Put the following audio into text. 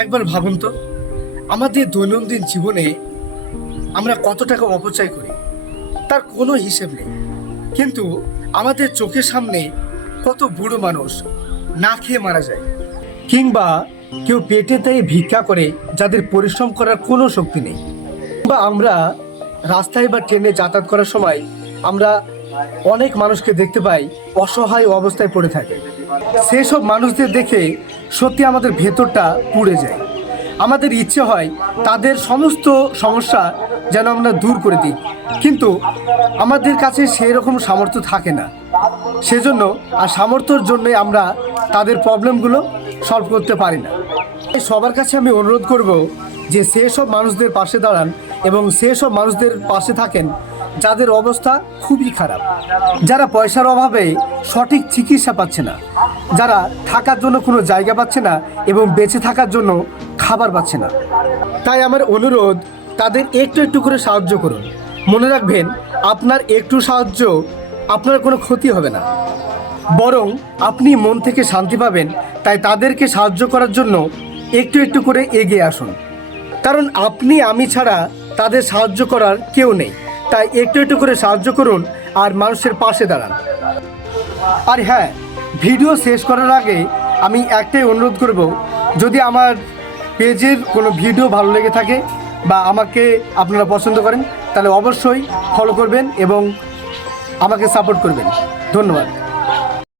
একবার ভাবুন তো, আমাদের দৈনন্দিন জীবনে আমরা কত টাকা অপচয় করি তার কোনো হিসেব নেই। কিন্তু আমাদের চোখের সামনে কত বুড়ো মানুষ না খেয়ে মারা যায়, কিংবা কেউ পেটে তাই ভিক্ষা করে যাদের পরিশ্রম করার কোনো শক্তি নেই। বা আমরা রাস্তায় বা ট্রেনে যাতায়াত করার সময় আমরা অনেক মানুষকে দেখতে পাই অসহায় অবস্থায় পড়ে থাকে। সেসব মানুষদের দেখে সত্যি আমাদের ভেতরটা পুড়ে যায়। আমাদের ইচ্ছে হয় তাদের সমস্ত সমস্যা যেন আমরা দূর করে দিই, কিন্তু আমাদের কাছে সেই রকম সামর্থ্য থাকে না। সেজন্য আর সামর্থ্যের জন্যই আমরা তাদের প্রবলেমগুলো সলভ করতে পারি না। তাই সবার কাছে আমি অনুরোধ করব যে সেসব মানুষদের পাশে দাঁড়ান এবং সেসব মানুষদের পাশে থাকেন যাদের অবস্থা খুবই খারাপ, যারা পয়সার অভাবে সঠিক চিকিৎসা পাচ্ছে না, যারা থাকার জন্য কোনো জায়গা পাচ্ছে না এবং বেঁচে থাকার জন্য খাবার পাচ্ছে না। তাই আমার অনুরোধ, তাদের একটু একটু করে সাহায্য করুন। মনে রাখবেন, আপনার একটু সাহায্য আপনার কোনো ক্ষতি হবে না, বরং আপনি মন থেকে শান্তি পাবেন। তাই তাদেরকে সাহায্য করার জন্য একটু একটু করে এগিয়ে আসুন, কারণ আপনি আমি ছাড়া তাদের সাহায্য করার কেউ নেই। তাই একটু একটু করে সাহায্য করুন আর মানুষের পাশে দাঁড়ান। আর হ্যাঁ, ভিডিও শেষ করার আগে আমি একটাই অনুরোধ করব, যদি আমার পেজের কোনো ভিডিও ভালো লেগে থাকে বা আমাকে আপনারা পছন্দ করেন, তাহলে অবশ্যই ফলো করবেন এবং আমাকে সাপোর্ট করবেন। ধন্যবাদ।